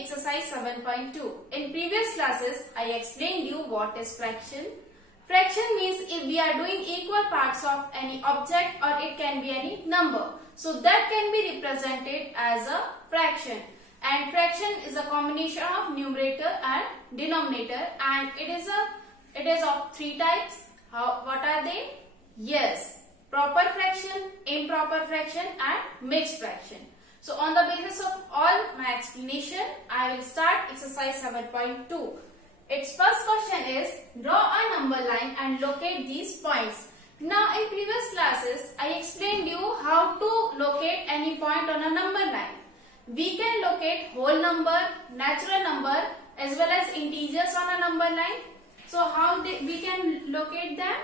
exercise 7.2. In previous classes, I explained you what is fraction. Fraction means if we are doing equal parts of any object or it can be any number. So that can be represented as a fraction. And fraction is a combination of numerator and denominator, and it is of three types. What are they? Yes, proper fraction, improper fraction and mixed fraction. So on the basis of all my explanation, I will start exercise 7.2. Its first question is, draw a number line and locate these points. Now in previous classes, I explained you how to locate any point on a number line. We can locate whole number, natural number as well as integers on a number line. So how we can locate them?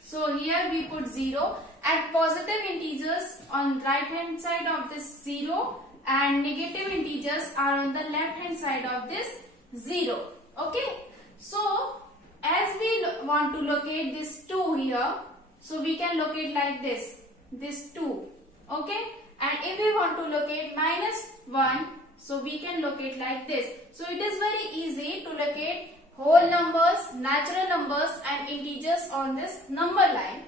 So here we put 0 and positive integers on right hand side of this 0 and negative integers are on the left hand side of this 0. Okay. So as we want to locate this 2 here, so we can locate like this 2. Okay. And if we want to locate -1, so we can locate like this. So it is very easy to locate whole numbers, natural numbers and integers on this number line.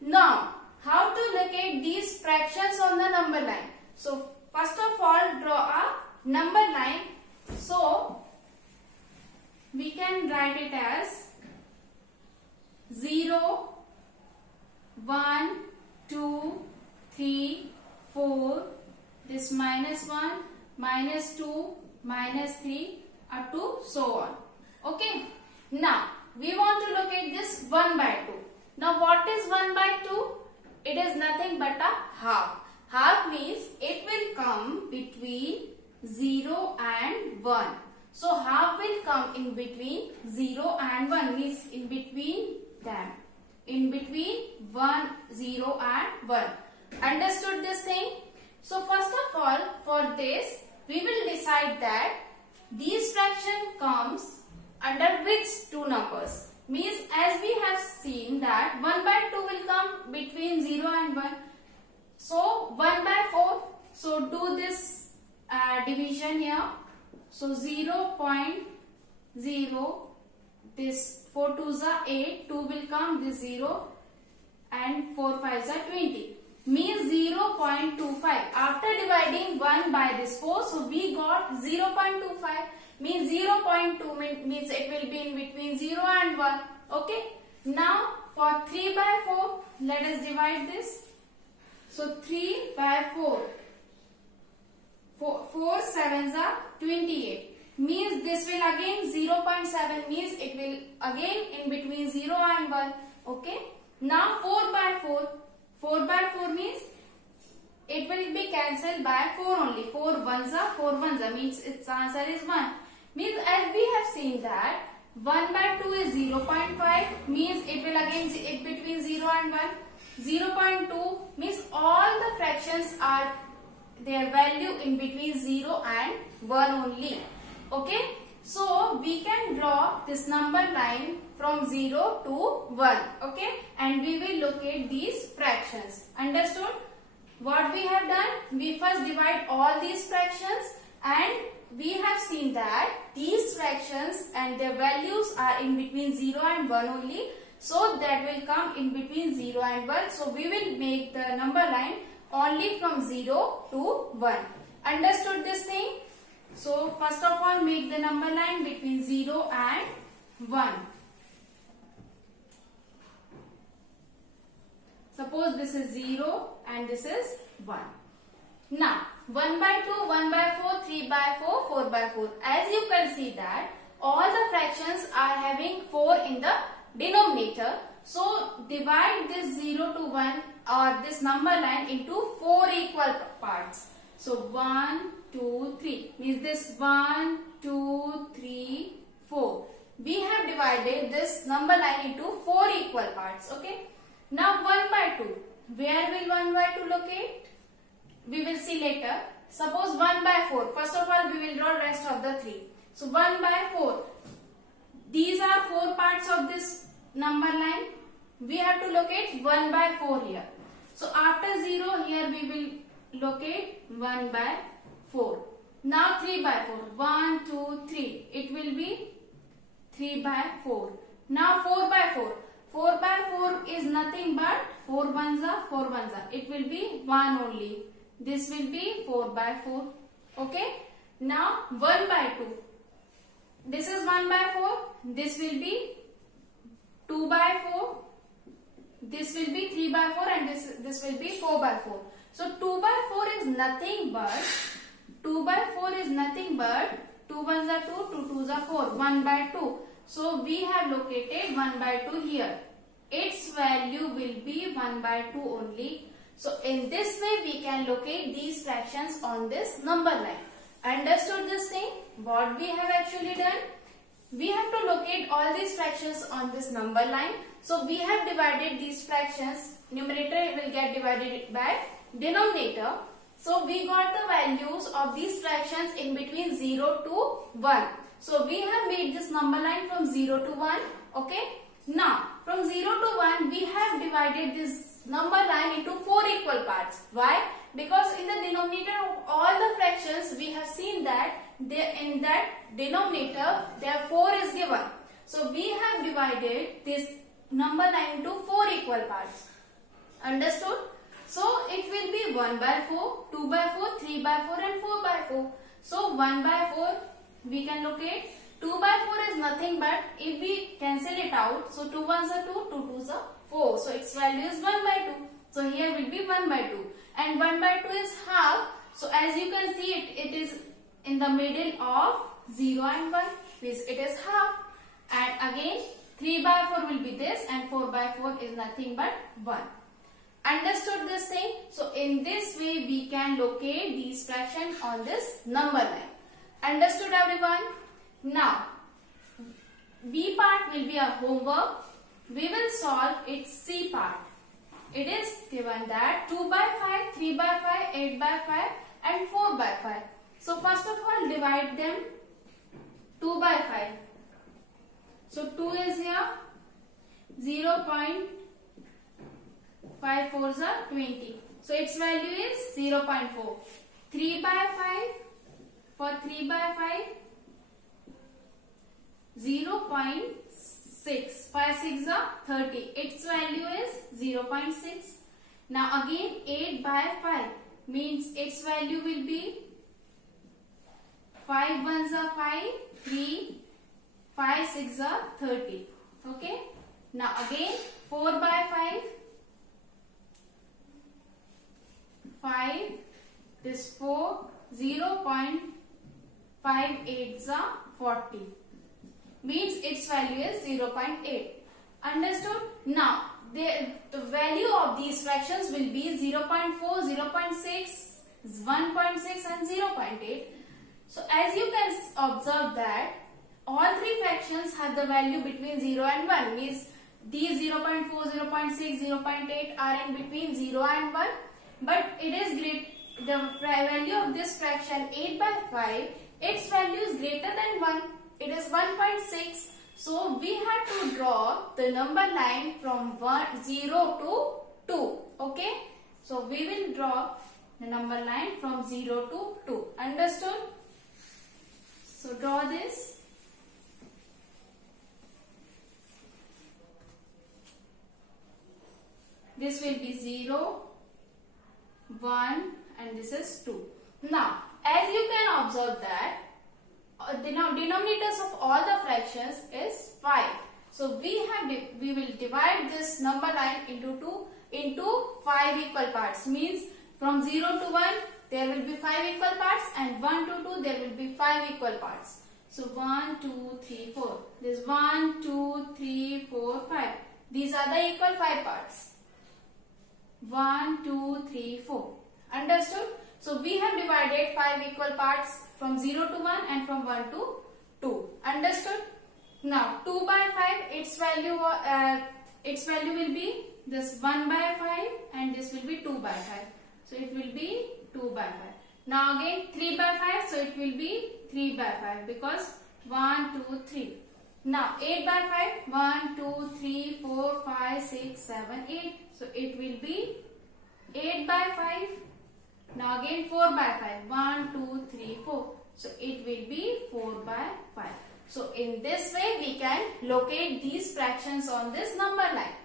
Now, how to locate these fractions on the number line? So first of all, draw a number line. So we can write it as 0, 1, 2, 3, 4, this -1, -2, -3 up to so on. Okay. Now we want to locate this 1 by 2. Now what is 1 by 2? It is nothing but a half. Half means it will come between 0 and 1. So half will come in between 0 and 1, means in between them. In between 1, 0 and 1. Understood this thing? So first of all, for this we will decide that these fraction comes under which two numbers. Means as we have seen that 1 by 2 will come between 0 and 1. So 1 by 4. So do this division here. So 0.0, this 4 2s are 8, 2 will come, this 0 and 4 5s are 20. Means 0.25. After dividing 1 by this 4, so we got 0.25. Means 0.2 means it will be in between 0 and 1. Okay. Now for 3 by 4, let us divide this. So 3 by 4. 4 7s are 28. Means this will again 0.7, means it will again in between 0 and 1. Okay. Now 4 by 4. 4 by 4 means it will be cancelled by 4 only. 4 1s are 4 1s are, means its answer is 1. Means as we have seen that 1 by 2 is 0.5, means it will again it between 0 and 1. 0.2 means all the fractions are their value in between 0 and 1 only. Okay. So we can draw this number line from 0 to 1. Okay. And we will locate these fractions. Understood? What we have done? We first divide all these fractions and we have seen that these fractions and their values are in between 0 and 1 only. So that will come in between 0 and 1. So we will make the number line only from 0 to 1. Understood this thing? So first of all, make the number line between 0 and 1. Suppose this is 0 and this is 1. Now 1 by 2, 1 by 4, 3 by 4, 4 by 4. As you can see that all the fractions are having 4 in the denominator. So divide this 0 to 1 or this number line into 4 equal parts. So 1, 2, 3 means this 1, 2, 3, 4. We have divided this number line into 4 equal parts. Okay. Now 1 by 2. Where will 1 by 2 locate? We will see later. Suppose 1 by 4. First of all, we will draw rest of the 3. So 1 by 4. These are 4 parts of this number line. We have to locate 1 by 4 here. So after 0 here we will locate 1 by 4. Now 3 by 4. 1, 2, 3. It will be 3 by 4. Now 4 by 4. 4 by 4 is nothing but 4 ones are 4 ones are. It will be 1 only. This will be 4 by 4. Okay. Now 1 by 2. This is 1 by 4. This will be 2 by 4. This will be 3 by 4 and this will be 4 by 4. So 2 by 4 is nothing but 2 by 4 is nothing but 2 ones are 2, 2 twos are 4, 1 by 2. So we have located 1 by 2 here. Its value will be 1 by 2 only. So in this way we can locate these fractions on this number line. Understood this thing? What we have actually done? We have to locate all these fractions on this number line. So we have divided these fractions. Numerator will get divided by denominator. So we got the values of these fractions in between 0 to 1. So we have made this number line from 0 to 1. Okay. Now from 0 to 1 we have divided this number line into 4 equal parts. Why? Because in the denominator of all the fractions we have seen that in that denominator there 4 is given. So we have divided this number line into 4 equal parts. Understood? So it will be 1 by 4, 2 by 4, 3 by 4 and 4 by 4. So 1 by 4 we can locate. 2 by 4 is nothing but if we cancel it out. So 2 ones are 2, 2 twos are 4. So its value is 1 by 2. So here will be 1 by 2. And 1 by 2 is half. So as you can see it is in the middle of 0 and 1. Means it is half. And again 3 by 4 will be this and 4 by 4 is nothing but 1. Understood this thing? So in this way we can locate these fractions on this number line. Understood everyone? Now B part will be our homework. We will solve its C part. It is given that 2 by 5, 3 by 5, 8 by 5 and 4 by 5. So first of all divide them 2 by 5. So 2 is here 0.5 4s are 20. So its value is 0.4. 3 by 5 for 3 by 5 0.6. 5 6 are 30. Its value is 0.6. Now again 8 by 5 means its value will be 5 ones are 5, 3, 5 6 are 30. Okay. Now again 4 by 5, 5, this 4, 0.5 8s are 40. Means its value is 0.8. Understood? Now the value of these fractions will be 0.4, 0.6, 1.6 and 0.8. So as you can observe that all three fractions have the value between 0 and 1. Means these 0.4, 0.6, 0.8 are in between 0 and 1. But it is great. The value of this fraction 8 by 5, its value is greater than 1. It is 1.6. So we have to draw the number line from 0 to 2. Okay. So we will draw the number line from 0 to 2. Understood? So draw this. This will be 0, 1 and this is 2. Now as you can observe that the denominators of all the fractions is 5. So we will divide this number line into 5 equal parts. Means from 0 to 1 there will be 5 equal parts and 1 to 2 there will be 5 equal parts. So 1, 2, 3, 4. This 1, 2, 3, 4, 5. These are the equal 5 parts. 1, 2, 3, 4. Understood? So we have divided 5 equal parts from 0 to 1 and from 1 to 2. Understood? Now 2 by 5 its value will be this 1 by 5 and this will be 2 by 5. So it will be 2 by 5. Now again 3 by 5, so it will be 3 by 5 because 1, 2, 3. Now 8 by 5, 1, 2, 3, 4, 5, 6, 7, 8. So it will be 8 by 5. Now again 4 by 5, 1, 2, 3, 4. So it will be 4 by 5. So in this way we can locate these fractions on this number line.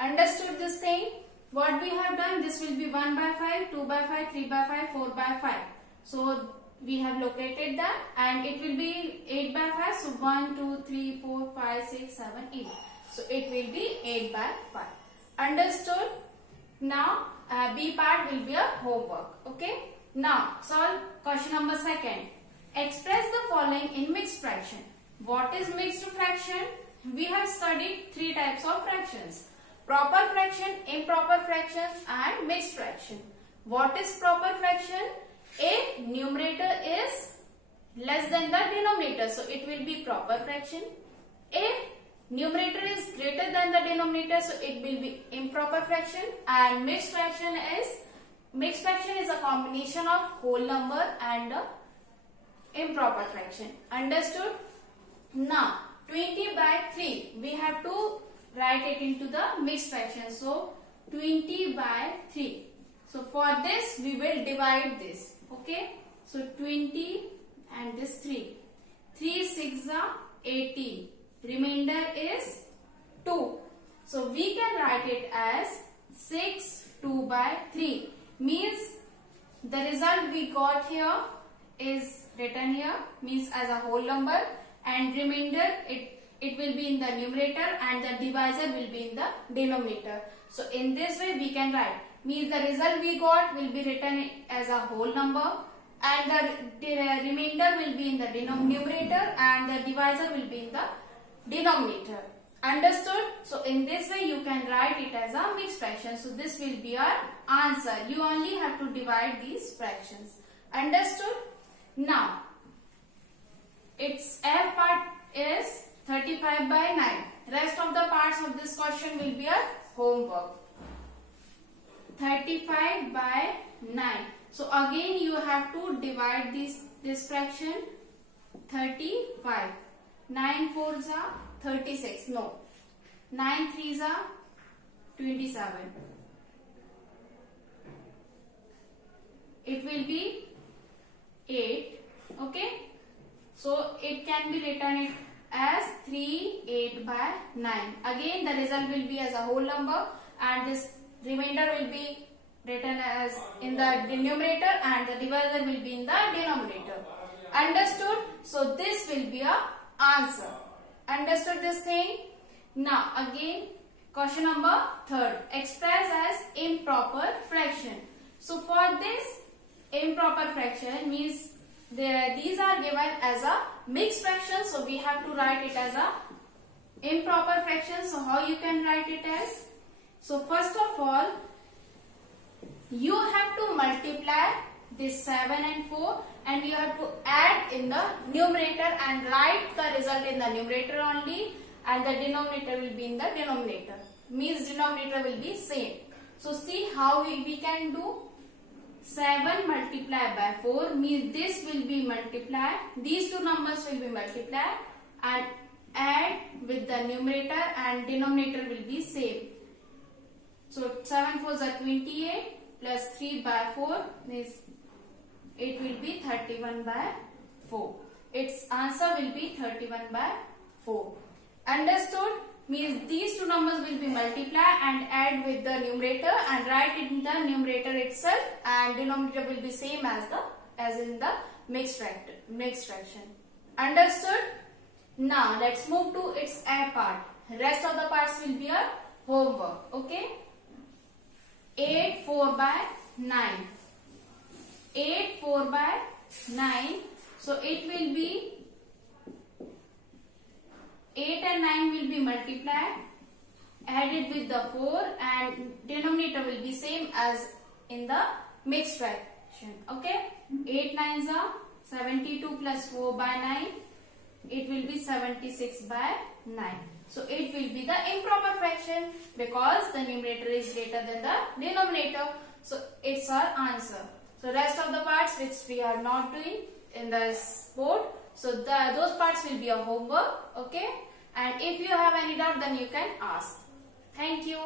Understood this thing? What we have done, this will be 1 by 5, 2 by 5, 3 by 5, 4 by 5. So we have located that, and it will be 8 by 5. So 1, 2, 3, 4, 5, 6, 7, 8. So it will be 8 by 5. Understood? Now B part will be a homework. Okay. Now solve question number 2nd. Express the following in mixed fraction. What is mixed fraction? We have studied 3 types of fractions: proper fraction, improper fractions, and mixed fraction. What is proper fraction? If numerator is less than the denominator, so it will be proper fraction. If numerator is greater than the denominator, so it will be improper fraction. And mixed fraction is a combination of whole number and improper fraction. Understood? Now 20 by 3, we have to write it into the mixed fraction. So 20 by 3. So for this we will divide this. Okay. So 20 and this 3. 3 6 are 18. Remainder is 2. So we can write it as 6 2 by 3. Means the result we got here is written here, means as a whole number, and remainder it will be in the numerator and the divisor will be in the denominator. So in this way we can write, means the result we got will be written as a whole number, and the remainder will be in the numerator and the divisor will be in the denominator. Understood? So in this way you can write it as a mixed fraction. So this will be our answer. You only have to divide these fractions. Understood? Now its F part is 35 by 9. Rest of the parts of this question will be a homework. 35 by 9. So again you have to divide this fraction. 35. 9 4s are 36. No. 9 3s are 27. It will be 8. Okay. So it can be written as 3 8 by 9. Again the result will be as a whole number, and this remainder will be written as in the numerator and the divisor will be in the denominator. Understood? So this will be a answer. Understood this thing? Now again question number 3rd. Express as improper fraction. So for this improper fraction means these are given as a mixed fraction, so we have to write it as a improper fraction. So how you can write it as? So first of all you have to multiply this 7 and 4 and you have to add in the numerator and write the result in the numerator only, and the denominator will be in the denominator. Means denominator will be same. So see how we can do. 7 multiplied by 4 means this will be multiplied. These two numbers will be multiplied and add with the numerator and denominator will be same. So 7 4s are 28 plus 3 by 4 means it will be 31 by 4. Its answer will be 31 by 4. Understood? Means these two numbers will be multiplied and add with the numerator and write it in the numerator itself, and denominator will be same as in the mixed fraction. Understood? Now let's move to its A part. Rest of the parts will be a homework. Okay? 8 4 by 9. 8 4 by 9. So it will be 8 and 9 will be multiplied, added with the 4, and denominator will be same as in the mixed fraction. Okay? 8 9s are 72 plus 4 by 9. It will be 76 by 9. So it will be the improper fraction because the numerator is greater than the denominator. So it's our answer. So rest of the parts which we are not doing in this board, so those parts will be a homework. Okay? And if you have any doubt, then you can ask. Thank you.